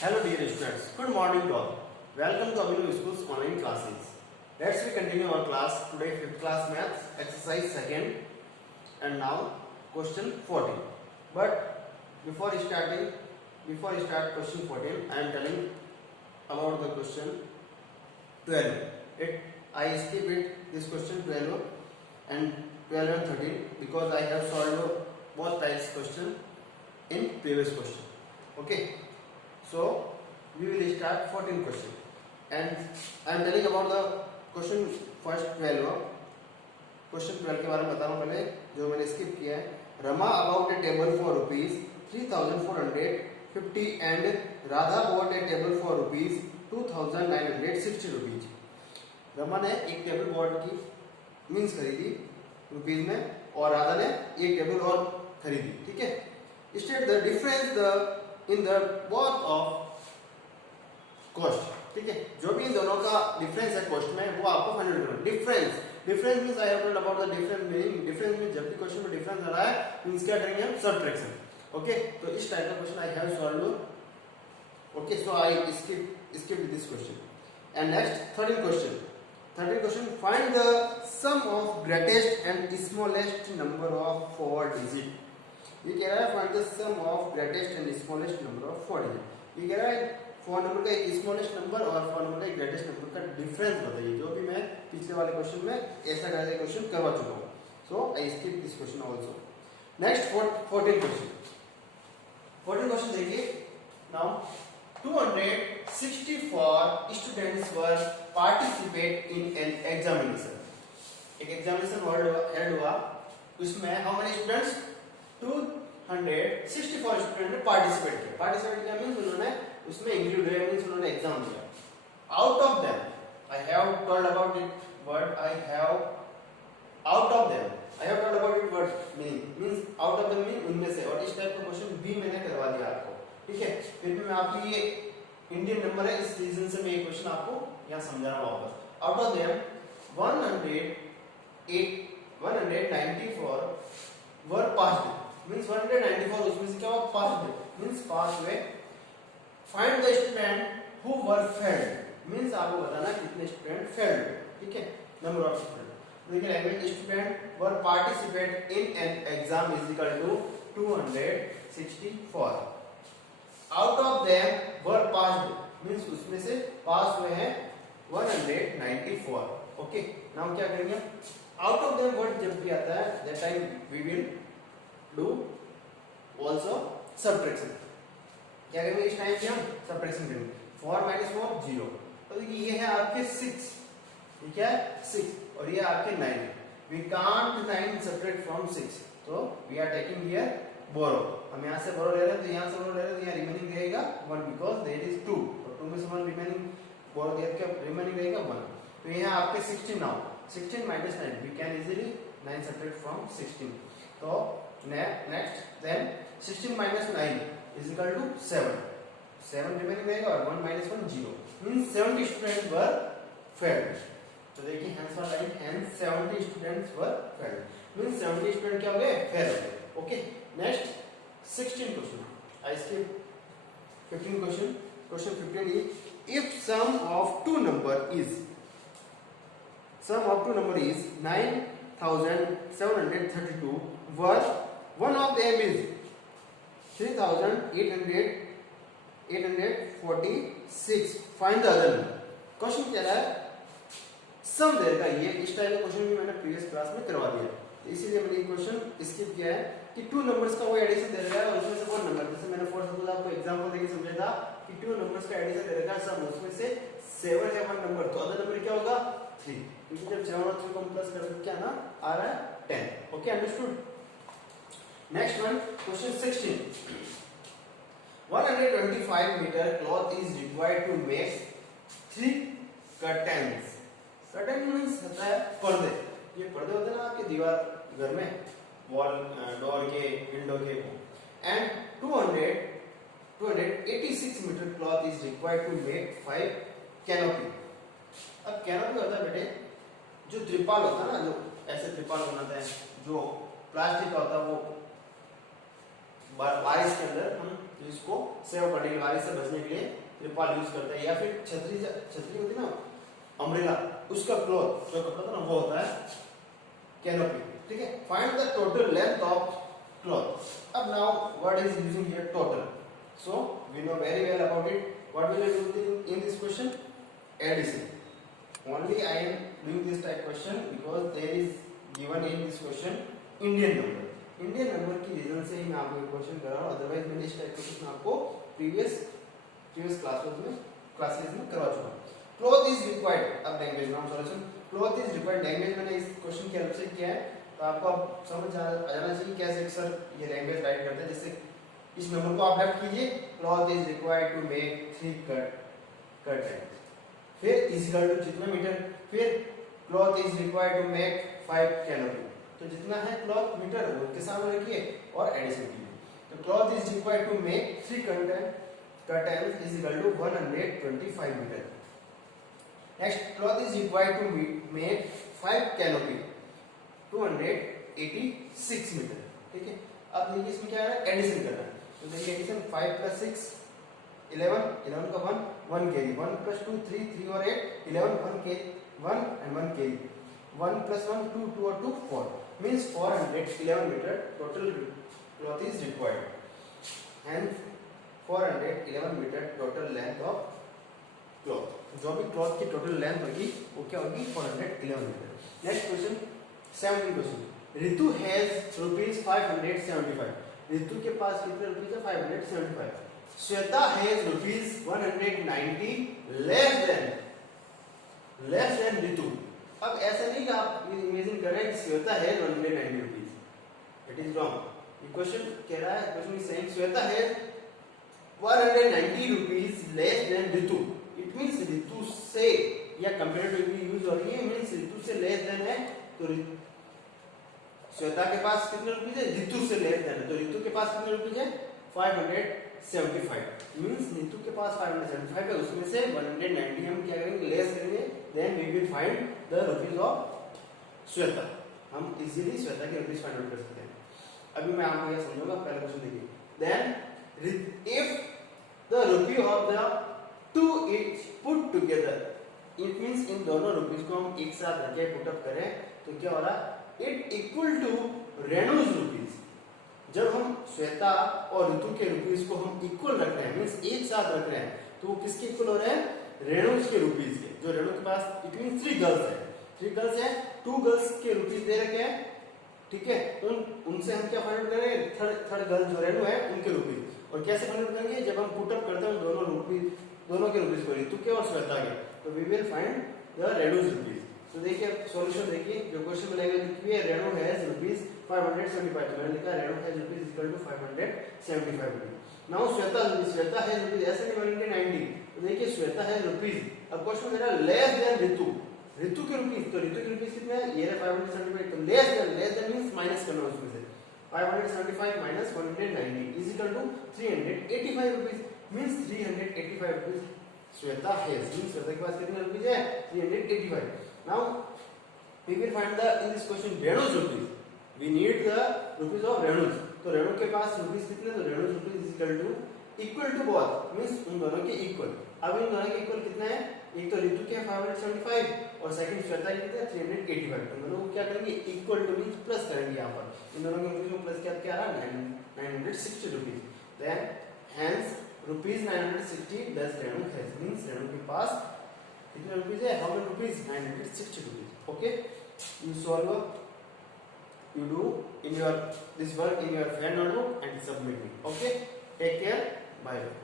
Hello dear students, good morning to all. Welcome to Abhinav School's online classes. Let's we continue our class today 5th class maths exercise 2nd and now question 14. But before I start question 14, I am telling about the question 12. I skip it this question 12 and 12 and 13 because I have solved both types question in previous question. Okay. So we will start 14 question and I am telling about the question first 12. Question 12 के बारे में बता रहा हूँ पहले जो मैंने skip किया है. Rama about A table for rupees 3450 and Radha bot A table for rupees 2960 rupees. Rama ने एक टेबल बॉट की मीन्स खरीदी रुपीज में और राधा ने एक टेबल और खरीदी. ठीक है. State the difference in the both of cost. ठीक है. जो भी इन दोनों का डिफरेंस है कॉस्ट में वो आपको फाइंड करना है. Difference means I have told about the difference meaning. Difference means जब भी क्वेश्चन में डिफरेंस आ रहा है मींस क्या करेंगे हम सब्ट्रैक्शन. ओके. तो इस टाइप का question I have solved. Okay. So I skip this question and next 13 question find the sum of greatest and smallest number of 4 digit. ये कह रहा है find the sum of greatest and smallest number of 4 digit. ये कह रहा है 4 number का एक स्मॉलेस्ट नंबर और 4 नंबर का एक ग्रेटेस्ट नंबर का डिफरेंस बताइए. जो भी मैं पिछले वाले क्वेश्चन में ऐसा करके क्वेश्चन करवा चुका हूँ. So I skip this question also. Next 14 question देखिए. Now 264 students were participate in an examination. एक एग्जामिनेशन हेल्ड हुआ. उसमें हाउ मेनी स्टूडेंट्स 264 स्टूडेंट ने पार्टिसिपेट किया मींस उन्होंने उसमें इंक्लूड हुए मींस उन्होंने एग्जाम दिया. Out of them I have told about it word means out of them mean उनमें से. और इस टाइप का क्वेश्चन भी मैंने करवा दिया आपको. ठीक है. फिर भी मैं आपकी ये इंडियन नंबर है इस रीजन से मैं ये क्वेश्चन आपको यहां समझा रहा हूं वापस. Out of them 194 were passed means 194 उसमें से क्या हुआ पास्ड मींस पास हुए. Find the student who were failed means आपको बताना कितने स्टूडेंट फेल्ड. ठीक है. Number of student. देखिए language student were participate in an exam is equal to 264. Out of them were passed means उसमें से पास हुए हैं 194. ओके. नाउ क्या करेंगे आउट ऑफ देम वर्ड जब भी आता है that time we will do also subtraction. क्या करेंगे इस टाइम पे हम सब्ट्रैक्शन करेंगे. 4 - 4 0. तो देखिए ये है आपके 6. ठीक है 6 और ये आपके 9. We can't 9 subtract from 6. तो we are taking here borrow. हम यहां से बोरो ले रहे हैं तो यहां से बोरो ले रहे हैं तो यहां रिमेनिंग रहेगा 1 बिकॉज़ देयर इज 2 और 2 में से 1 रिमेनिंग बोरो दिया क्या रिमेनिंग रहेगा 1. तो ये है आपके 16. Now 16 - 9 we can easily 9 subtract from 16. तो next then 16 - 9 is equal to 7. 7 remaining रहेगा और 1 - 1 0 मींस 70 स्टूडेंट्स वर फेल्ड. तो देखिए हेंस वाला line hence 70 students were failed means 70 student क्या हो गए फेल हो गए. Okay. Next 16 question I skip 15 question 15 is if sum of two number is 9732 where one of them is 3846. Find the other number. Question क्या है सम देगा. ये इस टाइप का क्वेश्चन भी मैंने प्रीवियस क्लास में करवा दिया तो इसीलिए मैंने ये क्वेश्चन स्किप किया है कि 2 नंबर्स का वो एडिशन दे रहा है और उसमें से 1 नंबर जैसे मैंने फॉर सपोज आपको एग्जांपल देके समझाया था कि 2 नंबर्स का एडिशन दे रखा है सम उसमें से 7 है 1 नंबर तो अदर नंबर क्या होगा 3 क्योंकि जब 7 और 3 को प्लस कर क्या ना आ रहा है 10. Okay understood. Next one question 16. 125 meter cloth is required to make 3 curtains. Curtain means होता है पर्दे. ये पर्दे होते हैं ना आपके दीवार घर में वॉल डोर के विंडो के. And 286 meter cloth is required to make 5 canopy. अब कैनोपी होता है बेटे जो त्रिपाल होता है ना जो ऐसे त्रिपाल बनाते हैं जो प्लास्टिक का होता है बारिश के अंदर हम इसको सेव करने के लिए, बारिश से बचने के लिए त्रिपाल यूज करते हैं, या फिर छतरी छतरी होती है ना, अम्ब्रेला, उसका क्लॉथ जो कपड़ा था ना वो होता है कैनोपी। ठीक है, find the total length of cloth. अब now what is using here total, so we know very well about it. What will I do in this question? Addition. Only I am doing this type question because there is given in this question Indian number. Indian number की reason से ही मैं आपको question कर रहा हूँ, otherwise मैंने इस type का क्वेश्चन आपको प्रीवियस क्लासेस में करवा चुका हूँ। क्लॉथ इज रिक्वायर्ड, अब language now solution. Cloth is required language मैंने इस क्वेश्चन के हेल्प से किया है, तो आपको अब समझ आ जाना चाहिए कैसे सर ये लैंग्वेज राइट करते हैं। जैसे इस नंबर को आप राइट कीजिए, cloth is required to make 3 curtain, फिर इक्वल टू जितना मीटर, फिर cloth is required to make 5 canopy, तो जितना है क्लॉथ मीटर वो के सामने रखिए और एडिशन कीजिए। तो cloth is required to make 3 curtain is equal to 125 metre. Next, cloth is required to make 5 canopy 286 metre. ठीक है, अब देखिए इसमें क्या है, एडिशन करना है। तो देखिए एडिशन 5 + 6 11, 11 का 1 कैरी, 1 + 2 3, 3 और 8 11, 1 कैरी 1 and 1 कैरी, 1 + 1 2, 2 और 2 4 means 411 meter total cloth is required, and 411 meter total length of cloth। जो भी क्लॉथ की टोटल लेंथ होगी वो क्या होगी, 411 metre. Next question, 17 question. Ritu has ₹575। Ritu के पास कितने रुपीस है, 575। Shweta has ₹190 less than Ritu. अब ऐसा नहीं कि आप इमेजिन कर रहे हैं कि Shweta has 190 rupees, it is wrong. ये क्वेश्चन कह रहा है, question is saying Shweta has 190 rupees less than Ritu. It means Ritu से, या कंपैरेटिवली यूज हो रही है, मींस रितु से लेस देन है, तो श्वेता के पास कितने रुपीस है, रितु से लेस देन है, तो रितु के पास कितने रुपीस है, 575। मींस रितु के पास 575 है, उसमें से 190 हम क्या करेंगे, लेस करेंगे, then we will find the rupees of Shweta. हम इजीली श्वेता के रुपीस फाइंड आउट कर सकते हैं। अभी मैं आपको यह समझाऊंगा, पहला क्वेश्चन देखिए। Then if the rupee of the two is put together, it means in दोनों रुपीस को हम एक साथ रख के पुट अप करें तो क्या हो रहा है, इट इक्वल टू रेणुज रुपीस। जब हम श्वेता और ऋतु के रुपीस को हम इक्वल रख रहे हैं, मींस एक साथ रख रहे हैं, तो वो किसके इक्वल हो रहे हैं, रेणुज के रुपीस के। जो रेणु के पास इट मींस 3 गर्ल्स है, 3 गर्ल्स है, 2 गर्ल्स के रुपीस दे रखे हैं। ठीक है, उनसे हम क्या फाइंड आउट करेंगे, थर्ड गर्ल जो रेणु है उनके रुपीस। और कैसे फाइंड आउट करेंगे, जब हम पुट अप करते हैं दोनों के रुपीस को, ऋतु के और श्वेता के, तो we will find the Renu's rupees. तो देखिए सॉल्यूशन देखिए, जो क्वेश्चन में लैंग्वेज लिखी है, रेणु हैज ₹575, तो मैंने लिखा Renu has ₹575 rupees. Now Shweta has rupees, ऐसे नहीं 190, तो देखिए श्वेता हैज रुपीस। अब क्वेश्चन मेरा लेस देन ऋतु के रुपीस, तो ऋतु के रुपीस कितने हैं, ये है 575, तो लेस देन मींस माइनस करना उसमें से, 575 minus 190 is equal to 385 rupees, means 385 rupees Shweta has, means Shweta के पास कितने रुपीस है, 385। Now we will find the in this question Renu's rupees, we need the rupees of Renu's. तो रेणु के पास रुपीस कितने, तो Renu's rupees is equal to both, means उन दोनों के इक्वल। अब इन दोनों के इक्वल कितना है, एक तो ऋतु के 575 और सेकंड श्वेता के कितने 385, तो दोनों को क्या करेंगे, इक्वल टू मींस प्लस करेंगे। यहाँ पर इन दोनों के रुपीस को प्लस क्या आ रहा है, 960 rupees. Then hence rupees 960 plus Renu has, means Renu के पास कितने रुपीस है, how many rupees, 960 rupees. Okay, you solve, you do in your this work in your fan notebook and submit it. Okay, take care, bye bye.